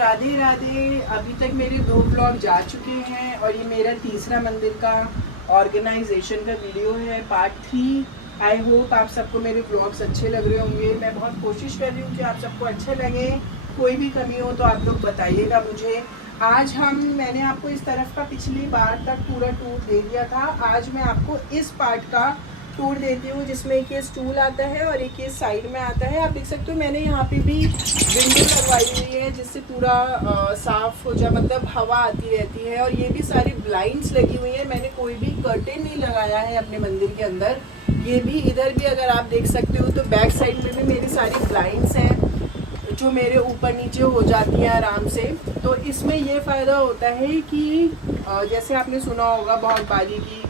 राधे राधे। अभी तक मेरे 2 ब्लॉग जा चुके हैं और ये मेरा तीसरा मंदिर का ऑर्गेनाइजेशन का वीडियो है, पार्ट 3। आई होप आप सबको मेरे ब्लॉग्स अच्छे लग रहे होंगे। मैं बहुत कोशिश कर रही हूँ कि आप सबको अच्छे लगे। कोई भी कमी हो तो आप लोग बताइएगा मुझे। आज मैंने आपको इस तरफ का पिछली बार तक पूरा टूर दे दिया था। आज मैं आपको इस पार्ट का टूर देती हूँ जिसमें एक ये स्टूल आता है और एक ये साइड में आता है। आप देख सकते हो मैंने यहाँ पे भी विंडो लगवाई हुई है जिससे पूरा साफ हो जाए, मतलब हवा आती रहती है। और ये भी सारी ब्लाइंड्स लगी हुई है, मैंने कोई भी कर्टेन नहीं लगाया है अपने मंदिर के अंदर। ये भी इधर भी अगर आप देख सकते हो तो बैक साइड में भी मेरी सारी ब्लाइंड्स हैं जो मेरे ऊपर नीचे हो जाती हैं आराम से। तो इसमें ये फ़ायदा होता है कि जैसे आपने सुना होगा बहुत बारी की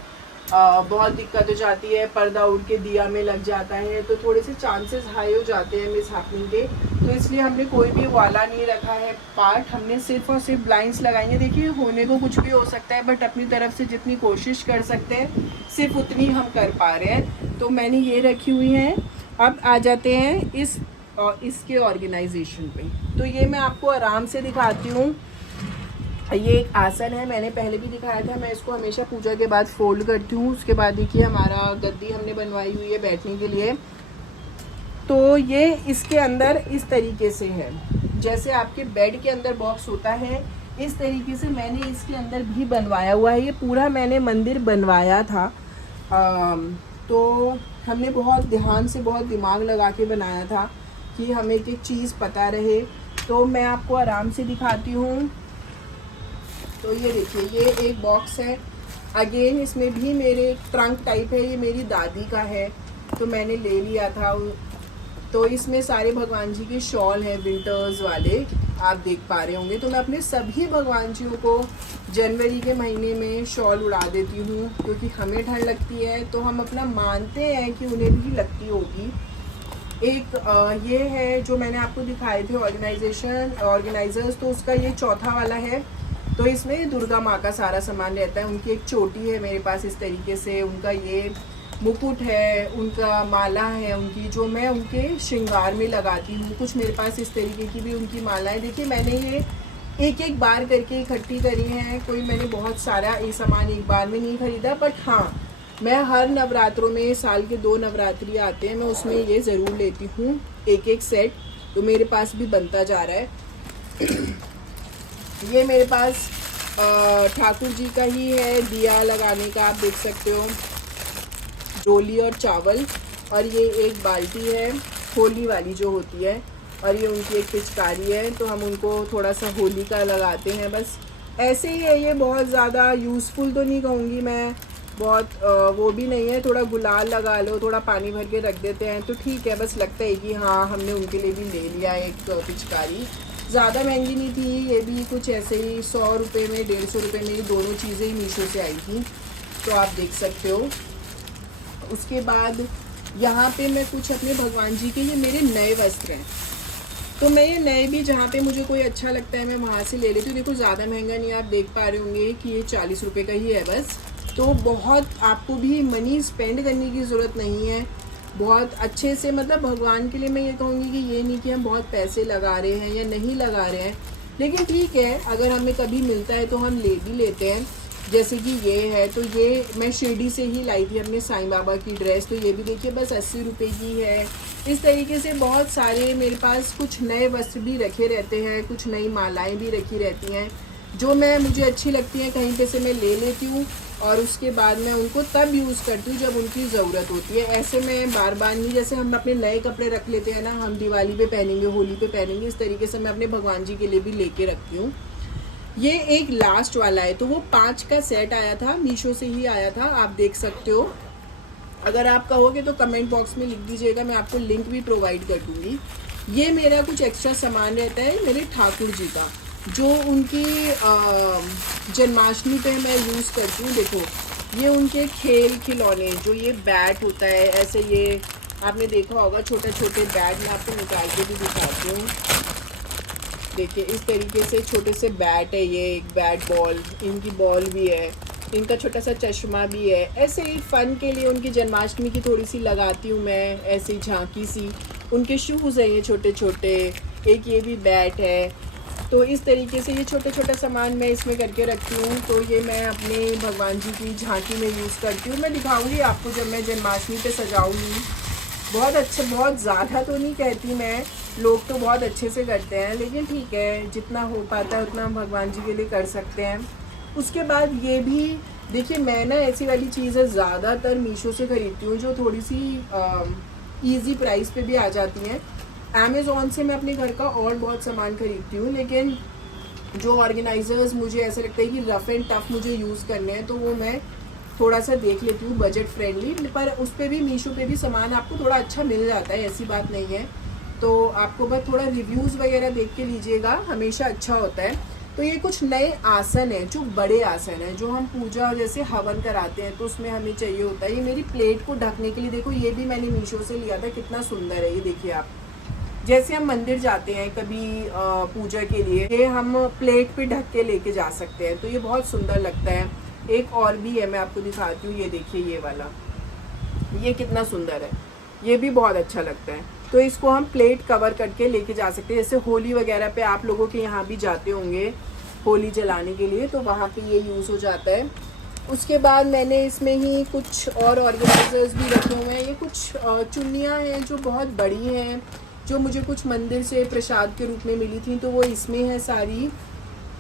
बहुत दिक्कत हो जाती है, पर्दा उड़ के दिया में लग जाता है, तो थोड़े से चांसेस हाई हो जाते हैं मिस हैपनिंग के। तो इसलिए हमने कोई भी वाला नहीं रखा है पार्ट, हमने सिर्फ और सिर्फ ब्लाइंड्स लगाई हैं। देखिए होने को कुछ भी हो सकता है बट अपनी तरफ से जितनी कोशिश कर सकते हैं सिर्फ उतनी हम कर पा रहे हैं। तो मैंने ये रखी हुई हैं। अब आ जाते हैं इसके ऑर्गेनाइजेशन पे। तो ये मैं आपको आराम से दिखाती हूँ। ये एक आसन है, मैंने पहले भी दिखाया था। मैं इसको हमेशा पूजा के बाद फोल्ड करती हूँ। उसके बाद देखिए हमारा गद्दी हमने बनवाई हुई है बैठने के लिए। तो ये इसके अंदर इस तरीके से है, जैसे आपके बेड के अंदर बॉक्स होता है इस तरीके से मैंने इसके अंदर भी बनवाया हुआ है। ये पूरा मैंने मंदिर बनवाया था। तो हमने बहुत ध्यान से, बहुत दिमाग लगा के बनाया था कि हमें एक एक चीज़ पता रहे। तो मैं आपको आराम से दिखाती हूँ। तो ये देखिए ये एक बॉक्स है, अगेन इसमें भी मेरे ट्रंक टाइप है, ये मेरी दादी का है तो मैंने ले लिया था। तो इसमें सारे भगवान जी के शॉल हैं विंटर्स वाले, आप देख पा रहे होंगे। तो मैं अपने सभी भगवान जियों को जनवरी के महीने में शॉल उड़ा देती हूँ क्योंकि हमें ठंड लगती है तो हम अपना मानते हैं कि उन्हें भी लगती होगी। एक ये है जो मैंने आपको दिखाए थे ऑर्गेनाइजर्स, तो उसका ये चौथा वाला है। तो इसमें दुर्गा माँ का सारा सामान रहता है। उनकी एक चोटी है मेरे पास इस तरीके से, उनका ये मुकुट है, उनका माला है उनकी, जो मैं उनके श्रृंगार में लगाती हूँ। कुछ मेरे पास इस तरीके की भी उनकी मालाएं। देखिए मैंने ये एक एक बार करके इकट्ठी करी हैं, कोई मैंने बहुत सारा ये सामान एक बार में नहीं खरीदा। बट हाँ, मैं हर नवरात्रों में, साल के 2 नवरात्रि आते हैं, मैं उसमें ये ज़रूर लेती हूँ एक एक सेट। तो मेरे पास भी बनता जा रहा है। ये मेरे पास ठाकुर जी का ही है, दिया लगाने का, आप देख सकते हो, डोली और चावल। और ये एक बाल्टी है होली वाली जो होती है, और ये उनकी एक पिचकारी है। तो हम उनको थोड़ा सा होली का लगाते हैं, बस ऐसे ही है। ये बहुत ज़्यादा यूज़फुल तो नहीं कहूँगी मैं, बहुत वो भी नहीं है। थोड़ा गुलाल लगा लो, थोड़ा पानी भर के रख देते हैं तो ठीक है। बस लगता है कि हाँ हमने उनके लिए भी ले लिया एक पिचकारी। ज़्यादा महंगी नहीं थी, ये भी कुछ ऐसे ही 100 रुपये में, 150 रुपये में, ये दोनों चीज़ें ही मीशो से आई थी। तो आप देख सकते हो। उसके बाद यहाँ पे मैं कुछ अपने भगवान जी के, ये मेरे नए वस्त्र हैं तो मैं ये नए भी जहाँ पे मुझे कोई अच्छा लगता है मैं वहाँ से ले लेती हूँ। देखो ज़्यादा महंगा नहीं, आप देख पा रहे होंगे कि ये 40 रुपये का ही है बस। तो बहुत आपको भी मनी स्पेंड करने की ज़रूरत नहीं है। बहुत अच्छे से, मतलब भगवान के लिए मैं ये कहूँगी कि ये नहीं कि हम बहुत पैसे लगा रहे हैं या नहीं लगा रहे हैं, लेकिन ठीक है अगर हमें कभी मिलता है तो हम ले भी लेते हैं। जैसे कि ये है, तो ये मैं शिरडी से ही लाई थी अपने साईं बाबा की ड्रेस। तो ये भी देखिए बस 80 रुपये की है। इस तरीके से बहुत सारे मेरे पास कुछ नए वस्त्र भी रखे रहते हैं, कुछ नई मालाएं भी रखी रहती हैं जो मुझे अच्छी लगती हैं, कहीं पे से मैं ले लेती हूँ और उसके बाद मैं उनको तब यूज़ करती हूँ जब उनकी ज़रूरत होती है। ऐसे में बार बार नहीं, जैसे हम अपने नए कपड़े रख लेते हैं ना, हम दिवाली पे पहनेंगे, होली पे पहनेंगे, इस तरीके से मैं अपने भगवान जी के लिए भी लेके रखती हूँ। ये एक लास्ट वाला है, तो वो 5 का सेट आया था, मीशो से ही आया था, आप देख सकते हो। अगर आप कहोगे तो कमेंट बॉक्स में लिख दीजिएगा, मैं आपको लिंक भी प्रोवाइड कर दूँगी। ये मेरा कुछ एक्स्ट्रा सामान रहता है मेरे ठाकुर जी का, जो उनकी जन्माष्टमी पे मैं यूज़ करती हूँ। देखो ये उनके खिलौने, जो ये बैट होता है ऐसे, ये आपने देखा होगा छोटे छोटे बैट, मैं आपको निकाल के भी दिखाती हूँ। देखिए इस तरीके से छोटे से बैट है, ये एक बैट बॉल, इनकी बॉल भी है, इनका छोटा सा चश्मा भी है। ऐसे ही फ़न के लिए उनकी जन्माष्टमी की थोड़ी सी लगाती हूँ मैं, ऐसे झांकी सी। उनके शूज़ हैं ये छोटे छोटे, एक ये भी बैट है। तो इस तरीके से ये छोटे छोटे सामान मैं इसमें करके रखती हूँ। तो ये मैं अपने भगवान जी की झांकी में यूज़ करती हूँ। मैं दिखाऊंगी आपको जब मैं जन्माष्टमी पे सजाऊंगी। बहुत अच्छा, बहुत ज़्यादा तो नहीं कहती मैं, लोग तो बहुत अच्छे से करते हैं, लेकिन ठीक है, जितना हो पाता है उतना हम भगवान जी के लिए कर सकते हैं। उसके बाद ये भी देखिए, मैं ना ऐसी वाली चीज़ें ज़्यादातर मीशो से ख़रीदती हूँ जो थोड़ी सी ईज़ी प्राइस पे भी आ जाती हैं। अमेज़ॉन से मैं अपने घर का और बहुत सामान ख़रीदती हूँ, लेकिन जो ऑर्गेनाइज़र्स मुझे ऐसा लगता है कि रफ़ एंड टफ़ मुझे यूज़ करने हैं, तो वो मैं थोड़ा सा देख लेती हूँ बजट फ्रेंडली। पर उस पर भी, मीशो पे भी सामान आपको थोड़ा अच्छा मिल जाता है, ऐसी बात नहीं है। तो आपको बस थोड़ा रिव्यूज़ वगैरह देख के लीजिएगा, हमेशा अच्छा होता है। तो ये कुछ नए आसन हैं, जो बड़े आसन हैं, जो हम पूजा जैसे हवन कराते हैं तो उसमें हमें चाहिए होता है। ये मेरी प्लेट को ढकने के लिए, देखो ये भी मैंने मीशो से लिया था, कितना सुंदर है ये, देखिए आप। जैसे हम मंदिर जाते हैं कभी पूजा के लिए, ये हम प्लेट पे ढक के लेके जा सकते हैं, तो ये बहुत सुंदर लगता है। एक और भी है, मैं आपको दिखाती हूँ, ये देखिए ये वाला, ये कितना सुंदर है, ये भी बहुत अच्छा लगता है। तो इसको हम प्लेट कवर करके लेके जा सकते हैं। जैसे होली वगैरह पे आप लोगों के यहाँ भी जाते होंगे होली जलाने के लिए, तो वहाँ पे ये यूज़ हो जाता है। उसके बाद मैंने इसमें ही कुछ और ऑर्गेनाइजर्स भी रखे हुए हैं। ये कुछ चुन्नियाँ हैं जो बहुत बड़ी हैं, जो मुझे कुछ मंदिर से प्रसाद के रूप में मिली थी, तो वो इसमें है सारी।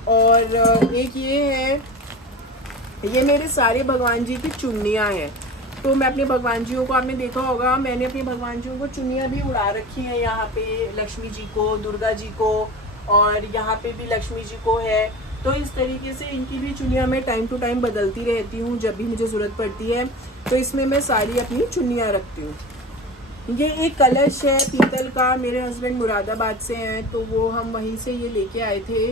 और एक ये है, ये मेरे सारे भगवान जी की चुन्नियाँ हैं। तो मैं अपने भगवान जियों को, आपने देखा होगा, मैंने अपने भगवान जियों को चुन्नियाँ भी उड़ा रखी हैं। यहाँ पे लक्ष्मी जी को, दुर्गा जी को, और यहाँ पे भी लक्ष्मी जी को है। तो इस तरीके से इनकी भी चुन्नियाँ मैं टाइम टू टाइम बदलती रहती हूँ जब भी मुझे ज़रूरत पड़ती है। तो इसमें मैं सारी अपनी चुन्नियाँ रखती हूँ। ये एक कलश है पीतल का, मेरे हस्बैंड मुरादाबाद से हैं, तो वो हम वहीं से ये लेके आए थे।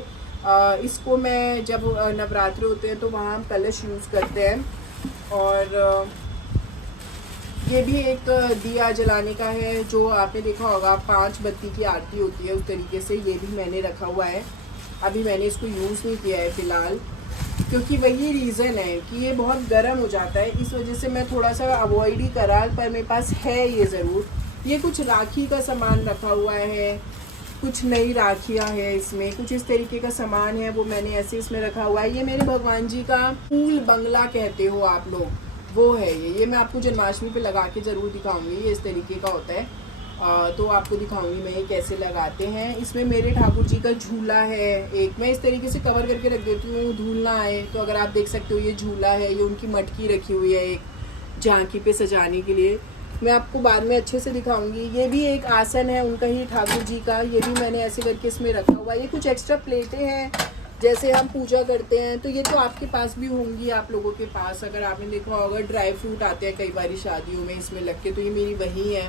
इसको मैं, जब नवरात्र होते हैं तो वहाँ हम कलश यूज़ करते हैं। और ये भी एक दिया जलाने का है, जो आपने देखा होगा 5 बत्ती की आरती होती है, उस तरीके से ये भी मैंने रखा हुआ है। अभी मैंने इसको यूज़ नहीं किया है फ़िलहाल, क्योंकि वही रीज़न है कि ये बहुत गर्म हो जाता है, इस वजह से मैं थोड़ा सा अवॉइड ही करा। पर मेरे पास है ये ज़रूर। ये कुछ राखी का सामान रखा हुआ है, कुछ नई राखियाँ हैं इसमें, कुछ इस तरीके का सामान है, वो मैंने ऐसे इसमें रखा हुआ है। ये मेरे भगवान जी का फूल बंगला कहते हो आप लोग, वो है ये मैं आपको जन्माष्टमी पे लगा के ज़रूर दिखाऊंगी। ये इस तरीके का होता है, तो आपको दिखाऊंगी मैं ये कैसे लगाते हैं। इसमें मेरे ठाकुर जी का झूला है एक, मैं इस तरीके से कवर करके रख देती हूँ, धूल ना आए। तो अगर आप देख सकते हो, ये झूला है, ये उनकी मटकी रखी हुई है एक झांकी पे सजाने के लिए, मैं आपको बाद में अच्छे से दिखाऊंगी। ये भी एक आसन है उनका ही, ठाकुर जी का, ये भी मैंने ऐसे करके इसमें रखा हुआ है। ये कुछ एक्स्ट्रा प्लेटें हैं, जैसे हम पूजा करते हैं, तो ये तो आपके पास भी होंगी, आप लोगों के पास। अगर आपने देखा होगा, ड्राई फ्रूट आते हैं कई बार शादियों में इसमें लग के, तो ये मेरी वही है,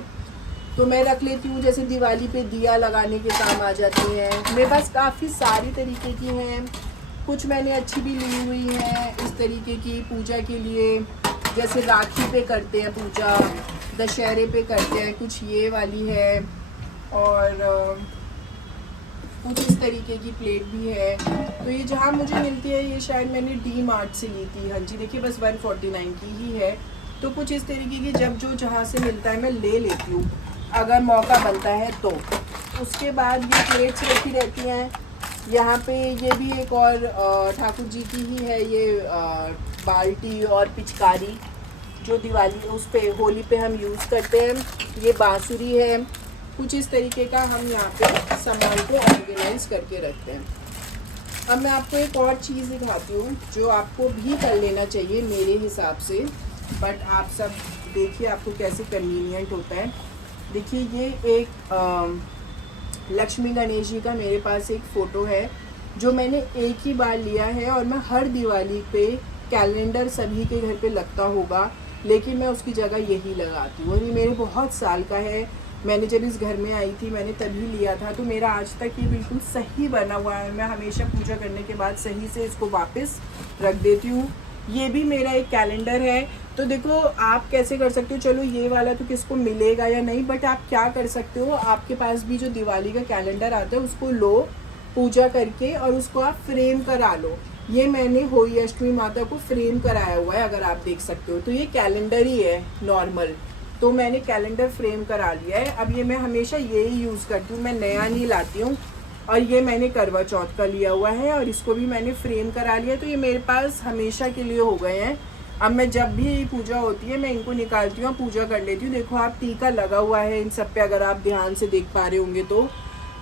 तो मैं रख लेती हूँ। जैसे दिवाली पे दिया लगाने के काम आ जाती हैं। मेरे पास काफ़ी सारी तरीके की हैं, कुछ मैंने अच्छी भी ली हुई हैं इस तरीके की पूजा के लिए। जैसे राखी पे करते हैं पूजा, दशहरे पे करते हैं, कुछ ये वाली है, और कुछ इस तरीके की प्लेट भी है। तो ये जहाँ मुझे मिलती है, ये शायद मैंने डी मार्ट से ली थी, हाँ जी, देखिए बस 149 की ही है। तो कुछ इस तरीके की जब जो जहाँ से मिलता है मैं ले लेती हूँ, अगर मौका बनता है तो। उसके बाद ये प्लेट्स रखी रहती हैं यहाँ पे। ये भी एक और ठाकुर जी की ही है, ये बाल्टी और पिचकारी, जो दिवाली उस पे, होली पे हम यूज़ करते हैं। ये बांसुरी है। कुछ इस तरीके का हम यहाँ पे सामान को ऑर्गेनाइज करके रखते हैं। अब मैं आपको एक और चीज़ दिखाती हूँ जो आपको भी कर लेना चाहिए मेरे हिसाब से, बट आप सब देखिए आपको कैसे कन्वीनियंट होता है। देखिए ये एक लक्ष्मी गणेश जी का मेरे पास एक फ़ोटो है, जो मैंने एक ही बार लिया है, और मैं हर दिवाली पे, कैलेंडर सभी के घर पे लगता होगा, लेकिन मैं उसकी जगह यही लगाती हूँ। और ये मेरे बहुत साल का है, मैंने जब इस घर में आई थी मैंने तभी लिया था, तो मेरा आज तक ये बिल्कुल सही बना हुआ है। मैं हमेशा पूजा करने के बाद सही से इसको वापस रख देती हूँ। ये भी मेरा एक कैलेंडर है। तो देखो आप कैसे कर सकते हो, चलो ये वाला तो किसको मिलेगा या नहीं, बट आप क्या कर सकते हो, आपके पास भी जो दिवाली का कैलेंडर आता है उसको लो, पूजा करके, और उसको आप फ्रेम करा लो। ये मैंने होली अष्टमी माता को फ्रेम कराया हुआ है, अगर आप देख सकते हो। तो ये कैलेंडर ही है नॉर्मल, तो मैंने कैलेंडर फ्रेम करा लिया है। अब ये मैं हमेशा यही यूज़ करती हूँ, मैं नया नहीं लाती हूँ। और ये मैंने करवा चौथ का लिया हुआ है और इसको भी मैंने फ्रेम करा लिया। तो ये मेरे पास हमेशा के लिए हो गए हैं। अब मैं जब भी पूजा होती है मैं इनको निकालती हूँ, पूजा कर लेती हूँ। देखो आप टीका लगा हुआ है इन सब पे, अगर आप ध्यान से देख पा रहे होंगे तो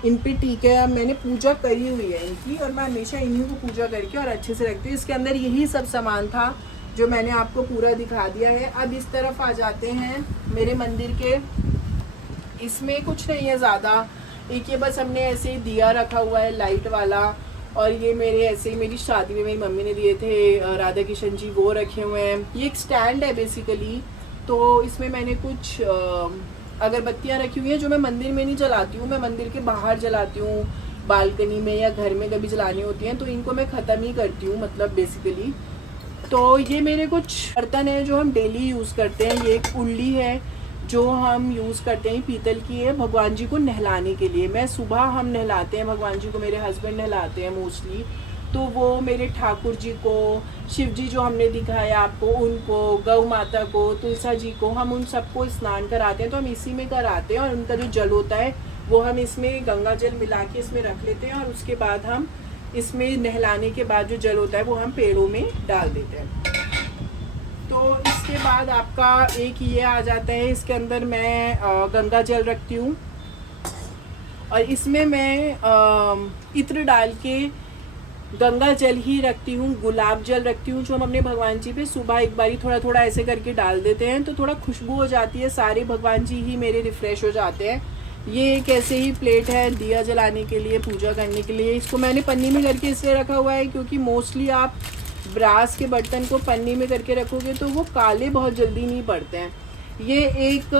इन पे टीका है। मैंने पूजा करी हुई है इनकी और मैं हमेशा इन्हीं को पूजा करके और अच्छे से रखती हूँ। इसके अंदर यही सब सामान था जो मैंने आपको पूरा दिखा दिया है। अब इस तरफ आ जाते हैं मेरे मंदिर के। इसमें कुछ नहीं है ज़्यादा, एक ये बस हमने ऐसे ही दिया रखा हुआ है लाइट वाला, और ये मेरे ऐसे ही मेरी शादी में मेरी मम्मी ने दिए थे राधा किशन जी, वो रखे हुए हैं। ये एक स्टैंड है बेसिकली, तो इसमें मैंने कुछ अगरबत्तियाँ रखी हुई हैं जो मैं मंदिर में नहीं जलाती हूँ, मैं मंदिर के बाहर जलाती हूँ, बालकनी में या घर में कभी जलानी होती हैं तो इनको मैं ख़त्म ही करती हूँ मतलब बेसिकली। तो ये मेरे कुछ बर्तन हैं जो हम डेली यूज़ करते हैं। ये एक उल्ली है जो हम यूज़ करते हैं, पीतल की है, भगवान जी को नहलाने के लिए। मैं सुबह हम नहलाते हैं भगवान जी को, मेरे हस्बैंड नहलाते हैं मोस्टली। तो वो मेरे ठाकुर जी को, शिव जी जो हमने दिखाया आपको उनको, गौ माता को, तुलसा जी को, हम उन सबको स्नान कराते हैं तो हम इसी में कराते हैं। और उनका जो जल होता है वो हम इसमें गंगा जल मिला के इसमें रख लेते हैं और उसके बाद हम इसमें नहलाने के बाद जो जल होता है वो हम पेड़ों में डाल देते हैं। तो इसके बाद आपका एक ये आ जाता है, इसके अंदर मैं गंगा जल रखती हूँ और इसमें मैं इत्र डाल के गंगा जल ही रखती हूँ, गुलाब जल रखती हूँ जो हम अपने भगवान जी पे सुबह एक बारी थोड़ा थोड़ा ऐसे करके डाल देते हैं तो थोड़ा खुशबू हो जाती है, सारे भगवान जी ही मेरे रिफ़्रेश हो जाते हैं। ये एक ऐसे ही प्लेट है दिया जलाने के लिए, पूजा करने के लिए। इसको मैंने पन्नी में करके इसलिए रखा हुआ है क्योंकि मोस्टली आप ब्रास के बर्तन को पन्नी में करके रखोगे तो वो काले बहुत जल्दी नहीं पड़ते हैं। ये एक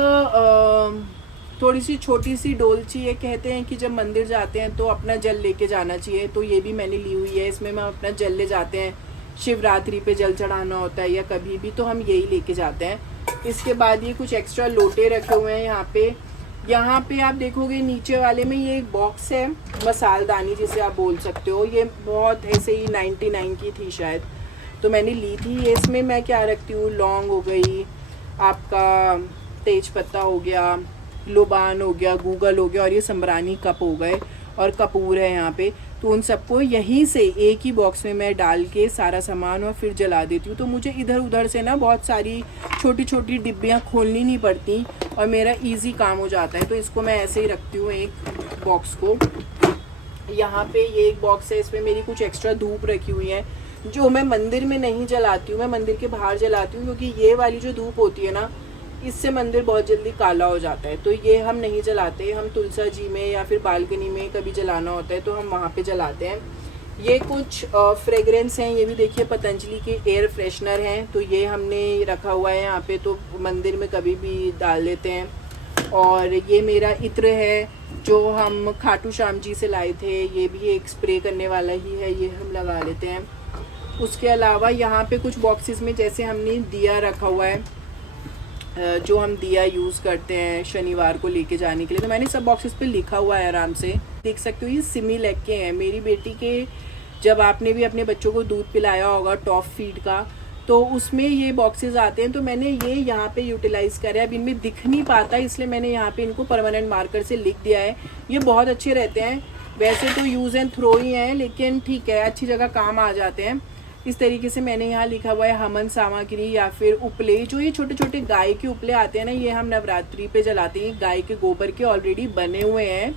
थोड़ी सी छोटी सी डोलची है, कहते हैं कि जब मंदिर जाते हैं तो अपना जल लेके जाना चाहिए, तो ये भी मैंने ली हुई है। इसमें हम अपना जल ले जाते हैं, शिवरात्रि पे जल चढ़ाना होता है या कभी भी, तो हम यही लेके जाते हैं। इसके बाद ये कुछ एक्स्ट्रा लोटे रखे हुए हैं यहाँ पे आप देखोगे नीचे वाले में ये एक बॉक्स है, मसालदानी जिसे आप बोल सकते हो। ये बहुत ऐसे ही 99 की थी शायद, तो मैंने ली थी। इसमें मैं क्या रखती हूँ, लौंग हो गई, आपका तेज पत्ता हो गया, लुबान हो गया, गूगल हो गया और ये संबरानी कप हो गए और कपूर है यहाँ पे। तो उन सबको यहीं से एक ही बॉक्स में मैं डाल के सारा सामान और फिर जला देती हूँ। तो मुझे इधर उधर से ना बहुत सारी छोटी छोटी डिब्बियाँ खोलनी नहीं पड़ती और मेरा इजी काम हो जाता है। तो इसको मैं ऐसे ही रखती हूँ एक बॉक्स को। यहाँ पे ये एक बॉक्स है, इसमें मेरी कुछ एक्स्ट्रा धूप रखी हुई है जो मैं मंदिर में नहीं जलाती हूँ, मैं मंदिर के बाहर जलाती हूँ क्योंकि ये वाली जो धूप होती है ना, इससे मंदिर बहुत जल्दी काला हो जाता है। तो ये हम नहीं जलाते, हम तुलसा जी में या फिर बालकनी में कभी जलाना होता है तो हम वहाँ पे जलाते हैं। ये कुछ फ्रेगरेंस हैं, ये भी देखिए पतंजलि के एयर फ्रेशनर हैं, तो ये हमने रखा हुआ है यहाँ पे, तो मंदिर में कभी भी डाल लेते हैं। और ये मेरा इत्र है जो हम खाटू श्याम जी से लाए थे, ये भी एक स्प्रे करने वाला ही है, ये हम लगा लेते हैं। उसके अलावा यहाँ पे कुछ बॉक्सेस में जैसे हमने दिया रखा हुआ है, जो हम दिया यूज़ करते हैं शनिवार को लेके जाने के लिए, तो मैंने सब बॉक्सेस पे लिखा हुआ है, आराम से देख सकते हो। ये सिमी लेग के हैं, मेरी बेटी के जब आपने भी अपने बच्चों को दूध पिलाया होगा टॉप फीड का, तो उसमें ये बॉक्सेस आते हैं, तो मैंने ये यहाँ पे यूटिलाइज़ करा है। अब इनमें दिख नहीं पाता इसलिए मैंने यहाँ पे इनको परमानेंट मार्कर से लिख दिया है। ये बहुत अच्छे रहते हैं, वैसे तो यूज़ एंड थ्रो ही हैं लेकिन ठीक है, अच्छी जगह काम आ जाते हैं। इस तरीके से मैंने यहाँ लिखा हुआ है हवन सामग्री या फिर उपले, जो ये छोटे छोटे गाय के उपले आते हैं ना, ये हम नवरात्रि पे जलाते हैं। गाय के गोबर के ऑलरेडी बने हुए हैं,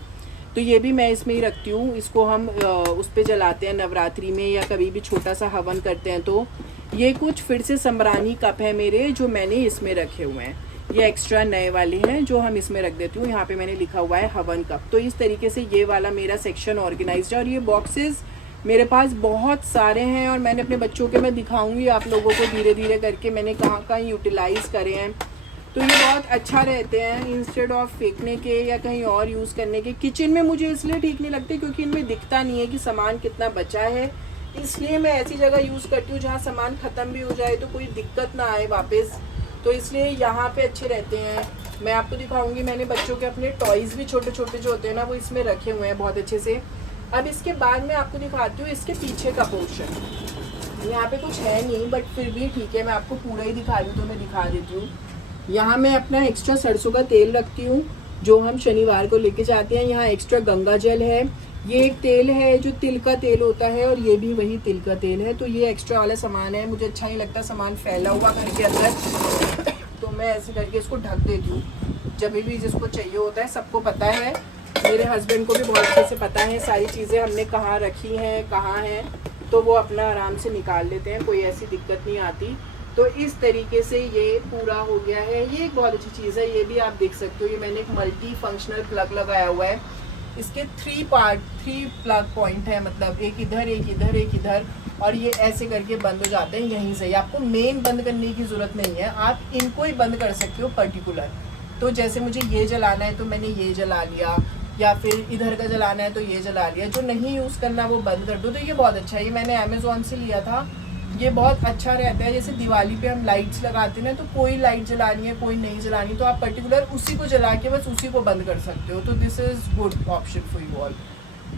तो ये भी मैं इसमें ही रखती हूँ। इसको हम उस पर जलाते हैं नवरात्रि में या कभी भी छोटा सा हवन करते हैं। तो ये कुछ फिर से संबरानी कप है मेरे जो मैंने इसमें रखे हुए हैं, ये एक्स्ट्रा नए वाले हैं जो हम इसमें रख देती हूँ। यहाँ पे मैंने लिखा हुआ है हवन कप। तो इस तरीके से ये वाला मेरा सेक्शन ऑर्गेनाइज्ड है। और ये बॉक्सेस मेरे पास बहुत सारे हैं और मैंने अपने बच्चों के, मैं दिखाऊंगी आप लोगों को धीरे धीरे करके मैंने कहाँ कहाँ यूटिलाइज़ करे हैं। तो ये बहुत अच्छा रहते हैं इंस्टेड ऑफ फेंकने के या कहीं और यूज़ करने के। किचन में मुझे इसलिए ठीक नहीं लगते क्योंकि इनमें दिखता नहीं है कि सामान कितना बचा है, इसलिए मैं ऐसी जगह यूज़ करती हूँ जहाँ सामान ख़त्म भी हो जाए तो कोई दिक्कत ना आए वापस। तो इसलिए यहाँ पे अच्छे रहते हैं। मैं आपको दिखाऊंगी, मैंने बच्चों के अपने टॉयज़ भी छोटे छोटे जो होते हैं ना वो इसमें रखे हुए हैं बहुत अच्छे से। अब इसके बाद मैं आपको दिखाती हूँ इसके पीछे का पोर्शन। यहाँ पे कुछ है नहीं बट फिर भी ठीक है, मैं आपको पूरा ही दिखा रही हूँ तो मैं दिखा देती हूँ। यहाँ मैं अपना एक्स्ट्रा सरसों का तेल रखती हूँ जो हम शनिवार को लेके जाते हैं। यहाँ एक्स्ट्रा गंगा जल है, ये एक तेल है जो तिल का तेल होता है और ये भी वही तिल का तेल है। तो ये एक्स्ट्रा वाला सामान है, मुझे अच्छा नहीं लगता सामान फैला हुआ घर के अंदर, तो मैं ऐसे करके इसको ढक देती हूँ। जब भी जिसको चाहिए होता है, सबको पता है, मेरे हस्बैंड को भी बहुत अच्छे से पता है सारी चीज़ें हमने कहाँ रखी हैं, कहाँ हैं, तो वो अपना आराम से निकाल लेते हैं, कोई ऐसी दिक्कत नहीं आती। तो इस तरीके से ये पूरा हो गया है। ये एक बहुत अच्छी चीज़ है, ये भी आप देख सकते हो। ये मैंने एक मल्टी फंक्शनल प्लग लगाया हुआ है। इसके 3 प्लग पॉइंट है, मतलब एक इधर एक इधर एक इधर, और ये ऐसे करके बंद हो जाते हैं यहीं से। आपको मेन बंद करने की ज़रूरत नहीं है, आप इनको ही बंद कर सकते हो पर्टिकुलर। तो जैसे मुझे ये जलाना है तो मैंने ये जला लिया, या फिर इधर का जलाना है तो ये जला लिया। जो नहीं यूज़ करना वो बंद कर दो। तो ये बहुत अच्छा है, ये मैंने अमेज़ोन से लिया था। ये बहुत अच्छा रहता है। जैसे दिवाली पे हम लाइट्स लगाते हैं ना, तो कोई लाइट जलानी है कोई नहीं जलानी, तो आप पर्टिकुलर उसी को जला के बस उसी को बंद कर सकते हो। तो this is good option for you all.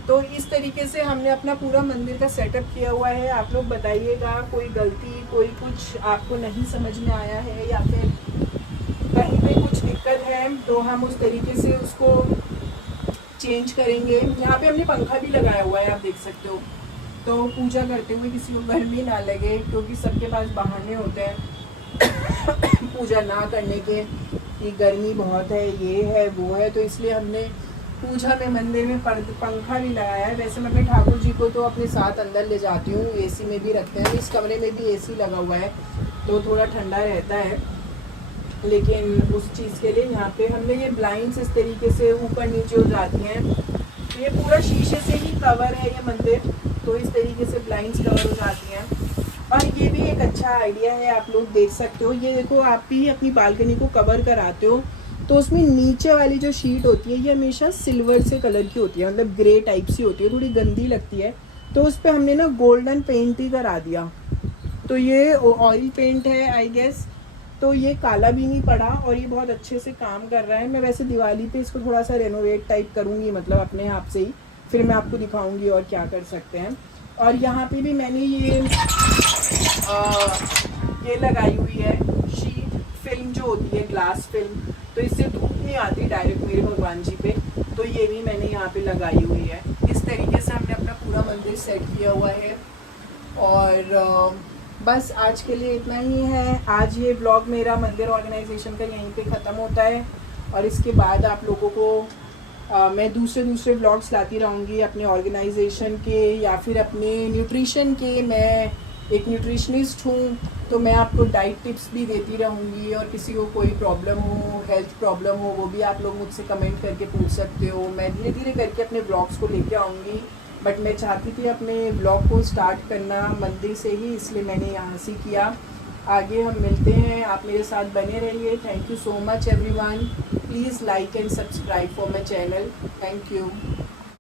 तो इस तरीके से हमने अपना पूरा मंदिर का सेटअप किया हुआ है। आप लोग बताइएगा कोई गलती, कोई कुछ आपको नहीं समझ में आया है, या फिर कहीं पे कुछ दिक्कत है, तो हम उस तरीके से उसको चेंज करेंगे। यहाँ पे हमने पंखा भी लगाया हुआ है, आप देख सकते हो। तो पूजा करते हुए किसी को गर्मी ना लगे, क्योंकि सबके पास बहाने होते हैं पूजा ना करने के, कि गर्मी बहुत है, ये है वो है। तो इसलिए हमने पूजा में मंदिर में पंखा भी लगाया है। वैसे मैं अपने ठाकुर जी को तो अपने साथ अंदर ले जाती हूँ, एसी में भी रखते हैं। इस कमरे में भी एसी लगा हुआ है, तो थोड़ा ठंडा रहता है। लेकिन उस चीज़ के लिए यहाँ पे हमने ये ब्लाइंड्स इस तरीके से ऊपर नीचे हो जाती हैं। ये पूरा शीशे से ही कवर है ये मंदिर, तो इस तरीके से ब्लाइंड्स कवर हो जाती हैं। और ये भी एक अच्छा आइडिया है, आप लोग देख सकते हो। ये देखो, आप भी अपनी बालकनी को कवर कराते हो, तो उसमें नीचे वाली जो शीट होती है ये हमेशा सिल्वर से कलर की होती है, मतलब ग्रे टाइप सी होती है, थोड़ी गंदी लगती है। तो उस पर हमने ना गोल्डन पेंट ही करा दिया। तो ये ऑयल पेंट है आई गेस, तो ये काला भी नहीं पड़ा और ये बहुत अच्छे से काम कर रहा है। मैं वैसे दिवाली पे इसको थोड़ा सा रेनोवेट टाइप करूँगी, मतलब अपने हाथ से ही, फिर मैं आपको दिखाऊंगी और क्या कर सकते हैं। और यहाँ पे भी मैंने ये लगाई हुई है शीट फिल्म जो होती है, ग्लास फिल्म, तो इससे धूप नहीं आती डायरेक्ट मेरे भगवान जी पे। तो ये भी मैंने यहाँ पे लगाई हुई है। इस तरीके से हमने अपना पूरा मंदिर सेट किया हुआ है। और बस आज के लिए इतना ही है। आज ये ब्लॉग मेरा मंदिर ऑर्गेनाइजेशन का यहीं पे ख़त्म होता है, और इसके बाद आप लोगों को मैं दूसरे ब्लॉग्स लाती रहूँगी अपने ऑर्गेनाइजेशन के, या फिर अपने न्यूट्रिशन के। मैं एक न्यूट्रिशनिस्ट हूँ, तो मैं आपको डाइट टिप्स भी देती रहूँगी। और किसी को कोई प्रॉब्लम हो, हेल्थ प्रॉब्लम हो, वो भी आप लोग मुझसे कमेंट करके पूछ सकते हो। मैं धीरे धीरे करके अपने ब्लॉग्स को लेके आऊँगी, बट मैं चाहती थी अपने ब्लॉग को स्टार्ट करना मंदिर से ही, इसलिए मैंने यहाँ से किया। आगे हम मिलते हैं, आप मेरे साथ बने रहिए। Thank you so much everyone. Please like and subscribe for my channel. Thank you.